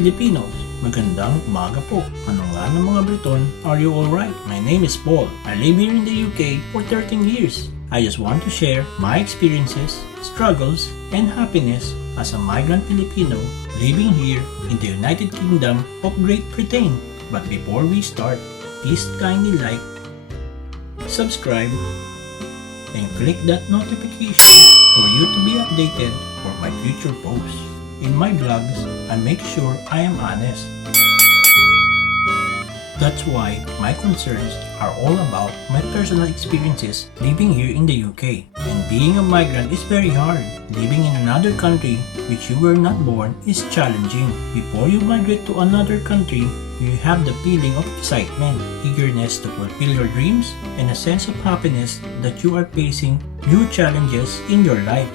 Filipinos, magandang umaga po. Ano nga ng mga Briton? Are you alright? My name is Paul. I live here in the UK for 13 years. I just want to share my experiences, struggles, and happiness as a migrant Filipino living here in the United Kingdom of Great Britain. But before we start, please kindly like, subscribe, and click that notification for you to be updated for my future posts. In my vlogs, I make sure I am honest. That's why my concerns are all about my personal experiences living here in the UK. And being a migrant is very hard. Living in another country which you were not born is challenging. Before you migrate to another country, you have the feeling of excitement, eagerness to fulfill your dreams, and a sense of happiness that you are facing new challenges in your life.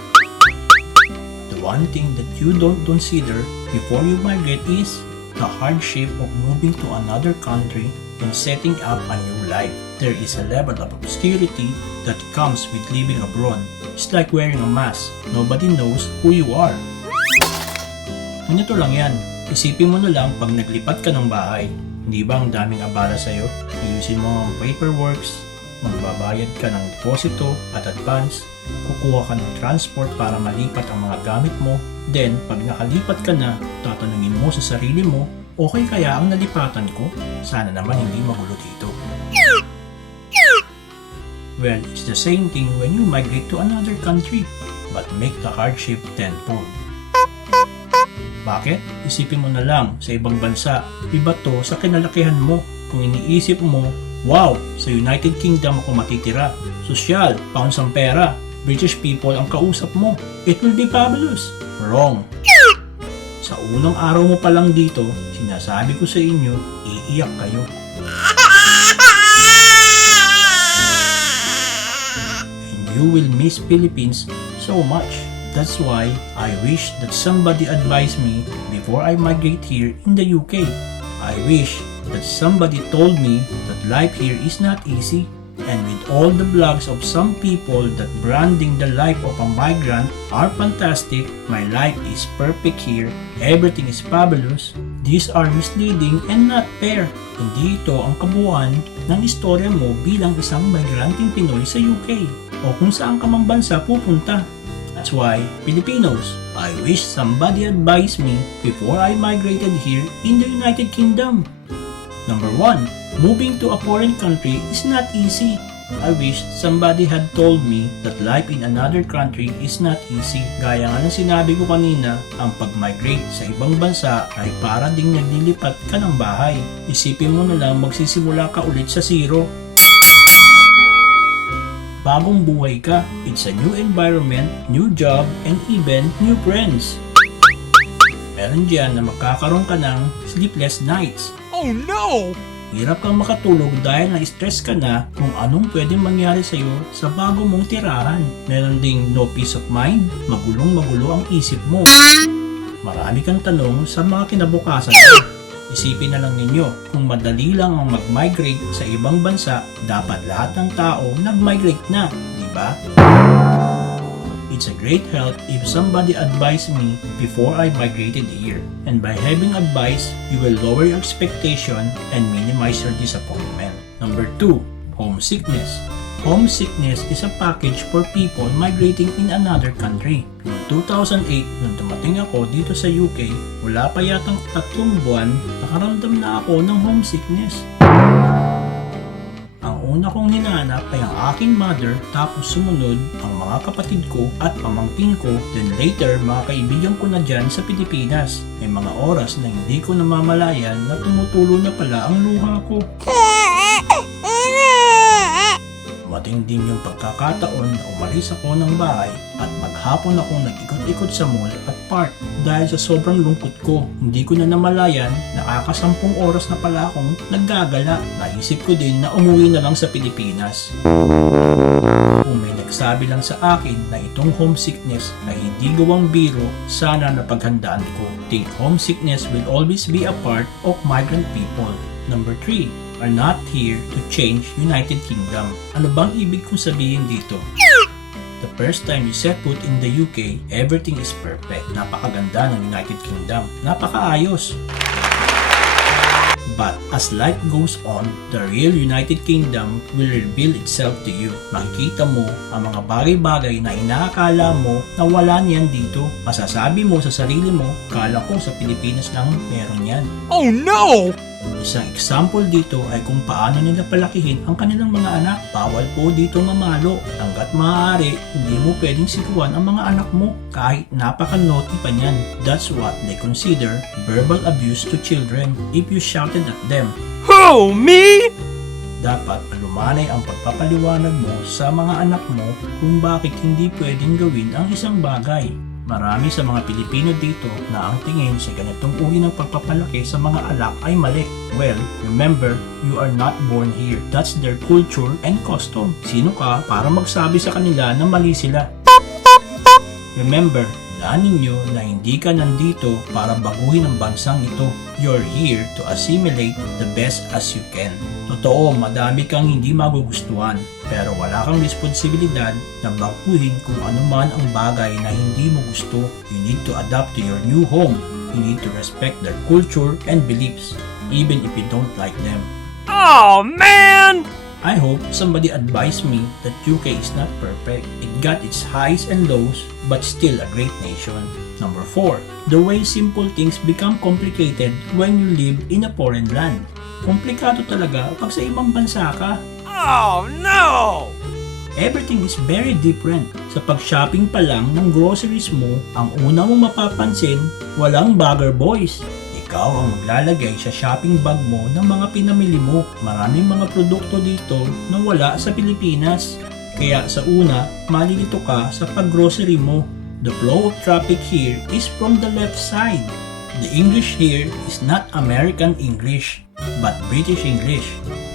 The one thing that you don't consider before you migrate is the hardship of moving to another country and setting up a new life. There is a level of obscurity that comes with living abroad. It's like wearing a mask. Nobody knows who you are. Ganito lang yan. Isipin mo na lang pag naglipat ka ng bahay. Hindi ba ang daming abala sa'yo? Ayusin mo ang paperworks, magbabayad ka ng deposito at advance, kukuha ka ng transport para malipat ang mga gamit mo. Then, pag nakalipat ka na, tatanungin mo sa sarili mo, okay kaya ang nalipatan ko? Sana naman hindi magulo dito. Well, it's the same thing when you migrate to another country, but make the hardship tenfold. Bakit? Isipin mo na lang, sa ibang bansa, iba to sa kinalakihan mo. Kung iniisip mo, wow, sa United Kingdom ako matitira. Sosyal, pounds ang pera, British people ang kausap mo. It will be fabulous. Wrong. Sa unang araw mo pa lang dito, sinasabi ko sa inyo, iiyak kayo. And you will miss Philippines so much. That's why I wish that somebody advised me before I migrate here in the UK. I wish that somebody told me that life here is not easy. And with all the blogs of some people that branding the life of a migrant are fantastic, my life is perfect here, everything is fabulous, these are misleading and not fair. Hindi ito ang kabuuan ng istorya mo bilang isang migranteng Pinoy sa UK o kung saan ka mang bansa pupunta. That's why, Filipinos, I wish somebody advised me before I migrated here in the United Kingdom. Number 1. Moving to a foreign country is not easy. I wish somebody had told me that life in another country is not easy. Gaya nga ng sinabi ko kanina, ang pag-migrate sa ibang bansa ay para ding naglilipat ka ng bahay. Isipin mo na lang magsisimula ka ulit sa zero. Bagong buhay ka, it's a new environment, new job, and even new friends. Meron dyan na magkakaroon ka ng sleepless nights. Oh no! Hirap kang makatulog dahil na-stress ka na kung anong pwedeng mangyari sa'yo sa bago mong tirahan. Meron ding no peace of mind, magulong-magulo ang isip mo. Marami kang tanong sa mga kinabukasan mo. Isipin na lang ninyo, kung madali lang ang mag-migrate sa ibang bansa, dapat lahat ng tao nag-migrate na, di ba? It's a great help if somebody advised me before I migrated here. And by having advice, you will lower your expectation and minimize your disappointment. Number 2. Homesickness. Homesickness is a package for people migrating in another country. Noong 2008, nung dumating ako dito sa UK, wala pa yatang 3 buwan, nakaramdam na ako ng homesickness. Ang una kong hinanap ay ang aking mother, tapos sumunod ang mga kapatid ko at pamangkin ko, then later mga kaibigan ko na dyan sa Pilipinas. May mga oras na hindi ko namamalayan na tumutulo na pala ang luha ko. Dumating din yung pagkakataon na umalis ako ng bahay at maghapon akong nag-ikot-ikot sa mall at park. Dahil sa sobrang lungkot ko, hindi ko na namalayan na aka-10 oras na pala akong naggagala. Naisip ko din na umuwi na lang sa Pilipinas. Kung may nagsabi lang sa akin na itong homesickness ay hindi gawang biro, sana napaghandaan ko. Think homesickness will always be a part of migrant people. Number 3. Are not here to change United Kingdom. Ano bang ibig kong sabihin dito? the first time you set foot in the UK, everything is perfect. Napakaganda ng United Kingdom. Napakaayos. But as life goes on, the real United Kingdom will reveal itself to you. Makikita mo ang mga bagay-bagay na inaakala mo na wala niyan dito. Masasabi mo sa sarili mo, kala ko sa Pilipinas lang meron yan. Oh no! Isang example dito ay kung paano nila palakihin ang kanilang mga anak. Bawal po dito mamalo. Hanggat maaari, hindi mo pwedeng sikuan ang mga anak mo kahit napaka-naughty pa niyan. That's what they consider verbal abuse to children if you shouted at them. Who, me? Dapat malumanay ang pagpapaliwanag mo sa mga anak mo kung bakit hindi pwedeng gawin ang isang bagay. Marami sa mga Pilipino dito na ang tingin sa ganitong uri ng pagpapalaki sa mga anak ay mali. Well, remember, you are not born here. That's their culture and custom. Sino ka para magsabi sa kanila na mali sila? Remember, tandaan ninyo na hindi ka nandito para baguhin ang bansang ito. You're here to assimilate the best as you can. Totoo, madami kang hindi magugustuhan, pero wala kang responsibilidad na baguhin kung ano man ang bagay na hindi mo gusto. You need to adapt to your new home. You need to respect their culture and beliefs, even if you don't like them. Oh man! I hope somebody advised me that UK is not perfect. It got its highs and lows, but still a great nation. Number 4. The way simple things become complicated when you live in a foreign land. Komplikado talaga pag sa ibang bansa ka. Oh no! Everything is very different. Sa pag-shopping pa lang ng groceries mo, ang una mong mapapansin, walang bagger boys. Ikaw ang maglalagay sa shopping bag mo ng mga pinamili mo. Maraming mga produkto dito na wala sa Pilipinas. Kaya sa una, malilito ka sa pag-grocery mo. The flow of traffic here is from the left side. The English here is not American English, but British English.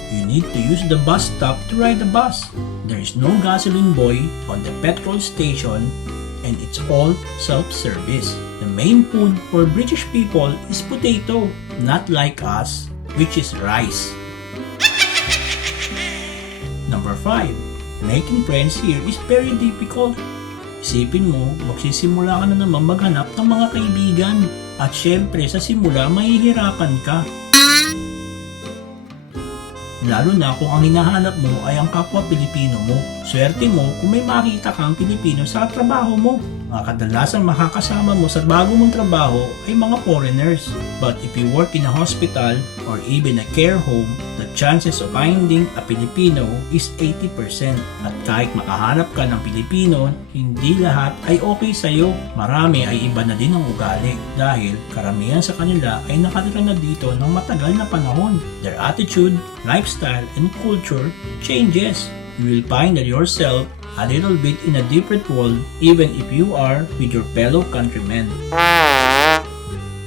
You need to use the bus stop to ride the bus. There is no gasoline boy on the petrol station, and it's all self-service. The main food for British people is potato, not like us, which is rice. Number 5. Making friends here is very difficult. Isipin mo, magsisimula ka na naman maghanap ng mga kaibigan. At syempre, sa simula, mahihirapan ka. Lalo na kung ang hinahanap mo ay ang kapwa Pilipino mo. Swerte mo kung may makita kang Pilipino sa trabaho mo. Mga kadalasang makakasama mo sa bago mong trabaho ay mga foreigners. But if you work in a hospital or even a care home, the chances of finding a Filipino is 80%. At kahit makahanap ka ng Pilipino, hindi lahat ay okay sa'yo. Marami ay iba na din ang ugali dahil karamihan sa kanila ay nakatira na dito ng matagal na panahon. Their attitude, lifestyle, and culture changes. You will find that yourself a little bit in a different world even if you are with your fellow countrymen.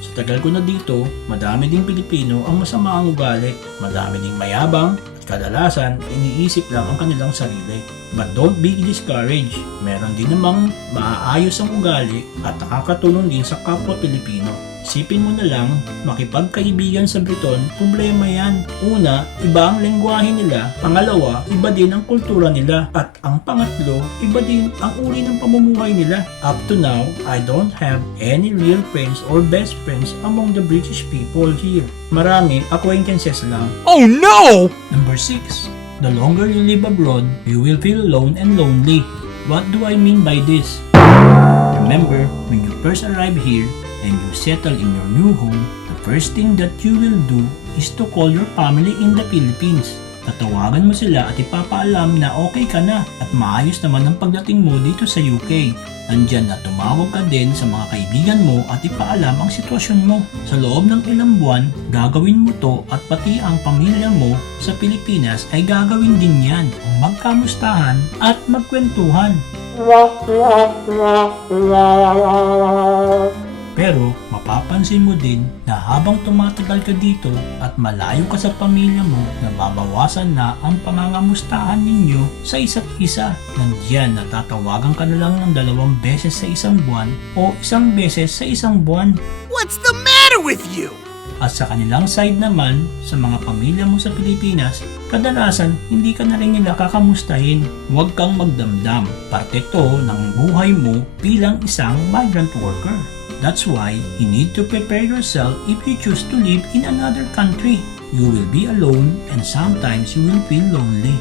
Sa tagal ko na dito, madami ding Pilipino ang masama ang ugali. Madami ding mayabang at kadalasan iniisip lang ang kanilang sarili. But don't be discouraged. Meron din namang maaayos ang ugali at nakakatulong din sa kapwa Pilipino. Isipin mo na lang, makipagkaibigan sa Briton, problema yan. Una, iba ang lengguwahe nila. Pangalawa, iba din ang kultura nila. At ang pangatlo, iba din ang uri ng pamumuhay nila. Up to now, I don't have any real friends or best friends among the British people here. Marami, acquaintances lang. Oh no! Number 6. The longer you live abroad, you will feel alone and lonely. What do I mean by this? Remember, when you first arrive here, and you settle in your new home, the first thing that you will do is to call your family in the Philippines. Tatawagan mo sila at ipapaalam na okay ka na at maayos naman ang pagdating mo dito sa UK. Nandyan na tumawag ka din sa mga kaibigan mo at ipaalam ang sitwasyon mo. Sa loob ng ilang buwan, gagawin mo to at pati ang pamilya mo sa Pilipinas ay gagawin din yan. Ang magkamustahan at magkwentuhan. Pero mapapansin mo din na habang tumatagal ka dito at malayo ka sa pamilya mo, nababawasan na ang pangangamustahan ninyo sa isa't isa. Nandiyan na tatawagan ka na lang ng 2 beses sa isang buwan o 1 beses sa isang buwan. What's the matter with you? At sa kanilang side naman, sa mga pamilya mo sa Pilipinas, kadalasan hindi ka na rin nila kakamustahin. Huwag kang magdamdam. Parte to ng buhay mo bilang isang migrant worker. That's why you need to prepare yourself if you choose to live in another country. You will be alone and sometimes you will feel lonely.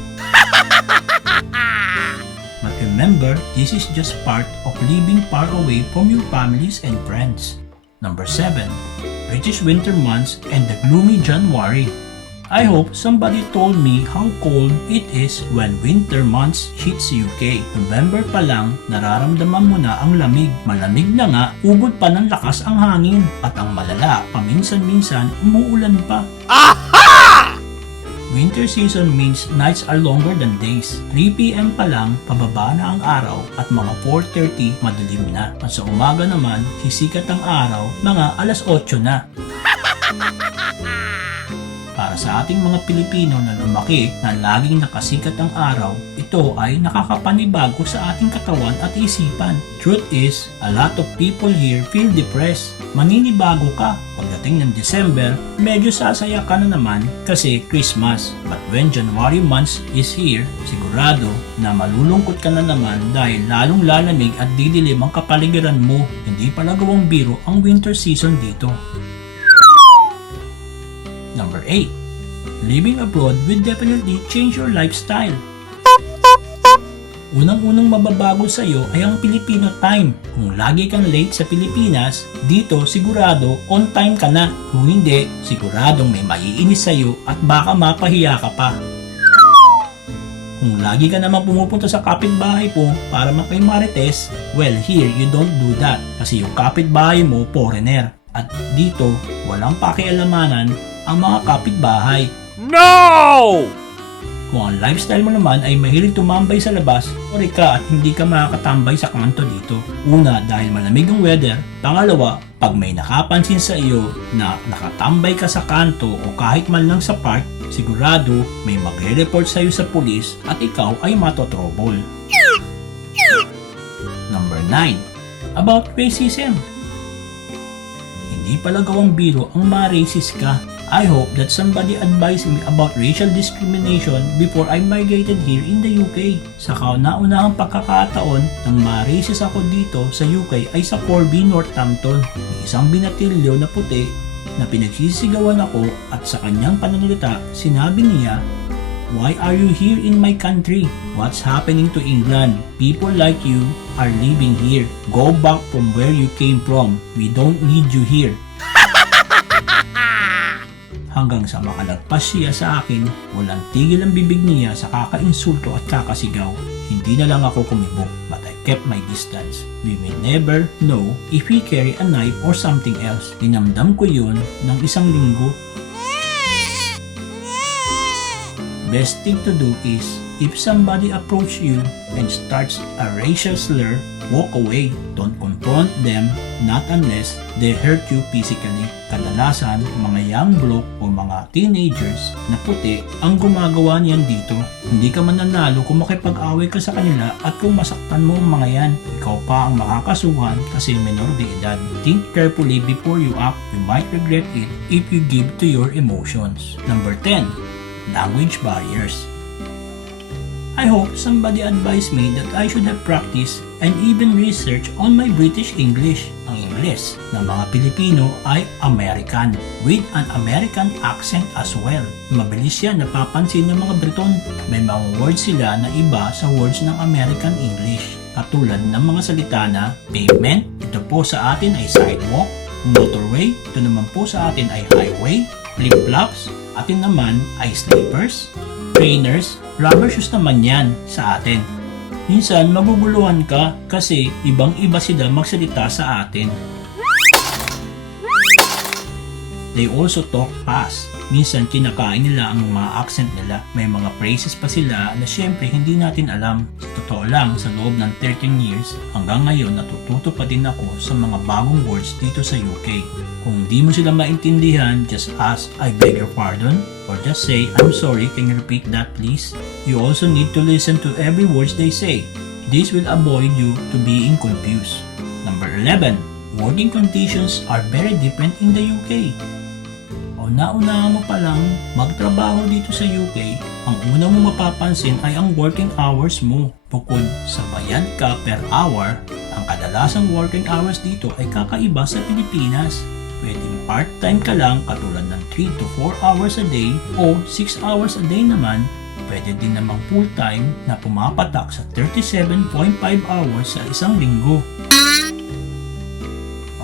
But remember, this is just part of living far away from your families and friends. Number 7. British winter months and the gloomy January. I hope somebody told me how cold it is when winter months hits UK. November pa lang, nararamdaman mo na ang lamig. Malamig na nga, ubod pa ng lakas ang hangin. At ang malala, paminsan-minsan umuulan pa. Winter season means nights are longer than days. 3 p.m. pa lang, pababa na ang araw at mga 4:30 madilim na. At sa umaga naman, sisikat ang araw, mga alas 8 na. Para sa ating mga Pilipino na lumaki na laging nakasikat ang araw, ito ay nakakapanibago sa ating katawan at isipan. Truth is, a lot of people here feel depressed. Maninibago ka. Pagdating ng December, medyo sasaya ka na naman kasi Christmas. But when January months is here, sigurado na malulungkot ka na naman dahil lalong lalamig at didilim ang kapaligiran mo. Hindi pala gawang biro ang winter season dito. Number 8. Living abroad will definitely change your lifestyle. Unang-unang mababago sa iyo ay ang Filipino time. Kung lagi kang late sa Pilipinas, dito sigurado on time ka na. Kung hindi, siguradong may maiinis sa iyo at baka mapahiya ka pa. Kung lagi ka naman pumupunta sa kapitbahay mo para makimarites, well here you don't do that kasi yung kapitbahay mo foreigner. At dito, walang pakialamanan ang mga kapitbahay. No! Kung ang lifestyle mo naman ay mahilig tumambay sa labas, sorry ka at hindi ka makakatambay sa kanto dito. Una, dahil malamig ang weather. Pangalawa, pag may nakapansin sa iyo na nakatambay ka sa kanto o kahit man lang sa park, sigurado may magre-report sa iyo sa pulis at ikaw ay matotrouble. Number 9. About racism. Hindi pala gawang biro ang ma-racist ka. I hope that somebody advised me about racial discrimination before I migrated here in the UK. Sa kauna-unahang pagkakataon nang ma-racist ako dito sa UK ay sa 4B Northampton. May isang binatilyo na puti na pinagsisigawan ako at sa kanyang pananalita sinabi niya, "Why are you here in my country? What's happening to England? People like you are living here. Go back from where you came from. We don't need you here." Hanggang sa makalagpas siya sa akin, walang tigil ang bibig niya sa kakainsulto at kakasigaw. Hindi na lang ako kumibok, but I kept my distance. We will never know if he carry a knife or something else. Dinamdam ko yun ng isang linggo. Best thing to do is, if somebody approach you and starts a racial slur, walk away. Don't confront them, not unless they hurt you physically. Kadalasan, mga young bloke o mga teenagers na puti ang gumagawa niyan dito. Hindi ka mananalo kung makipag-away ka sa kanila at kung masaktan mo ang mga yan. Ikaw pa ang makakasuhan kasi menor de edad. Think carefully before you act. You might regret it if you give to your emotions. Number 10. Language barriers. I hope somebody advised me that I should have practiced and even research on my British English. Ang Ingles ng mga Pilipino ay American with an American accent as well. Mabilis yan napapansin ng mga Briton. May mga words sila na iba sa words ng American English. Katulad ng mga salita na pavement, ito po sa atin ay sidewalk, motorway, ito naman po sa atin ay highway, flip-flops, atin naman ay slippers, trainers, rubber shoes naman yan sa atin. Minsan maguguluhan ka kasi ibang-iba sila magsalita sa atin. They also talk fast. Minsan kinakain nila ang mga accent nila. May mga phrases pa sila na syempre hindi natin alam. Sa totoo lang, sa loob ng 13 years, hanggang ngayon natututo pa din ako sa mga bagong words dito sa UK. Kung di mo sila maintindihan, just ask, "I beg your pardon?" Or just say, "I'm sorry, can you repeat that please?" You also need to listen to every words they say. This will avoid you to being confused. Number 11. Working conditions are very different in the UK. Kauna-una mo palang magtrabaho dito sa UK, ang una mo mapapansin ay ang working hours mo. Bukod sa bayad ka per hour, ang kadalasang working hours dito ay kakaiba sa Pilipinas. Pwedeng part-time ka lang katulad ng 3 to 4 hours a day o 6 hours a day naman. Pwede din namang full-time na pumapatak sa 37.5 hours sa isang linggo.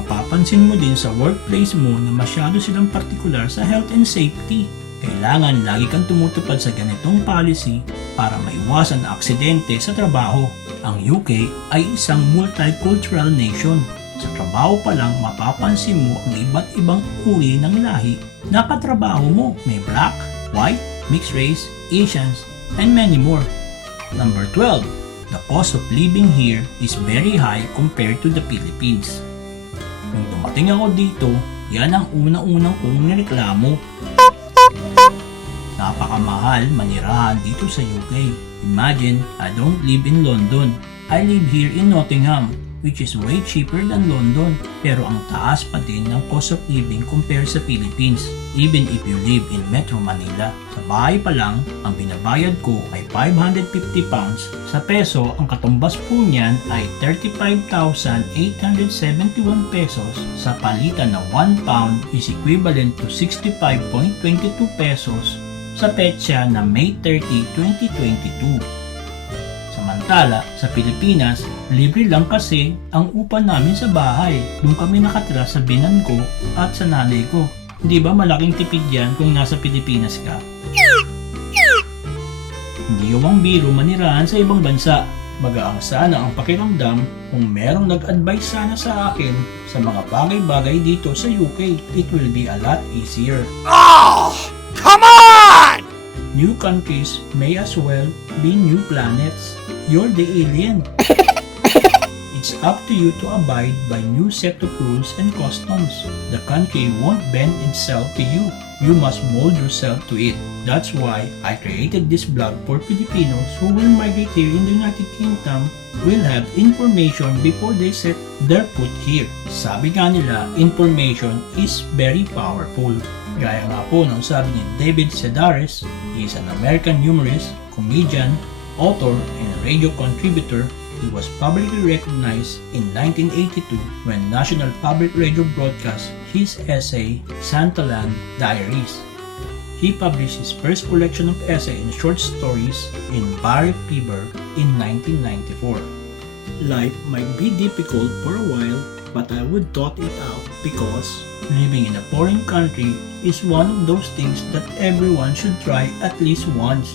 Mapapansin mo din sa workplace mo na masyado silang partikular sa health and safety. Kailangan lagi kang tumutupad sa ganitong policy para maiwasan na aksidente sa trabaho. Ang UK ay isang multicultural nation. Sa trabaho pa lang mapapansin mo ang iba't ibang uri ng lahi na katrabaho mo. May black, white, mixed race, Asians, and many more. Number 12. The cost of living here is very high compared to the Philippines. Nung dumating ako dito, yan ang unang-unang kong nireklamo. Napakamahal manirahan dito sa UK. Imagine, I don't live in London. I live here in Nottingham, which is way cheaper than London. Pero ang taas pa din ng cost of living compared sa Philippines, even if you live in Metro Manila. Sa bahay pa lang, ang binabayad ko ay 550 pounds. Sa peso, ang katumbas po niyan ay 35,871 pesos. Sa palitan na 1 pound is equivalent to 65.22 pesos sa petsa na May 30, 2022. Samantala, sa Pilipinas, libre lang kasi ang upa namin sa bahay. Doon kami nakatira sa binan ko at sa nanay ko. Hindi ba malaking tipid yan kung nasa Pilipinas ka? Hindi yung biro manirahan sa ibang bansa. Magaang sana ang pakiramdam kung merong nag-advise sana sa akin sa mga bagay-bagay dito sa UK. It will be a lot easier. Oh! Come on! New countries may as well be new planets. You're the alien. It's up to you to abide by new set of rules and customs. The country won't bend itself to you. You must mold yourself to it. That's why I created this blog for Filipinos who will migrate here in the United Kingdom, will have information before they set their foot here. Sabi nga nila, information is very powerful. Gaya nga po ng sabi ni David Sedaris, he is an American humorist, comedian, author, and radio contributor. He was publicly recognized in 1982 when National Public Radio broadcast his essay, Santaland Diaries. He published his first collection of essays and short stories in Barry Fever in 1994. Life might be difficult for a while, but I would thought it out because living in a foreign country is one of those things that everyone should try at least once.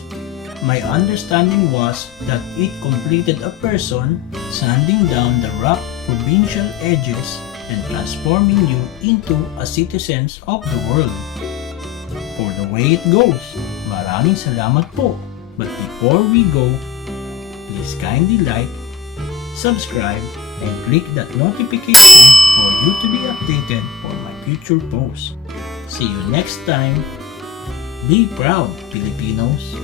My understanding was that it completed a person sanding down the rough provincial edges and transforming you into a citizen of the world. For the way it goes, maraming salamat po. But before we go, please kindly like, subscribe, and click that notification for you to be updated for my future posts. See you next time. Be proud, Filipinos!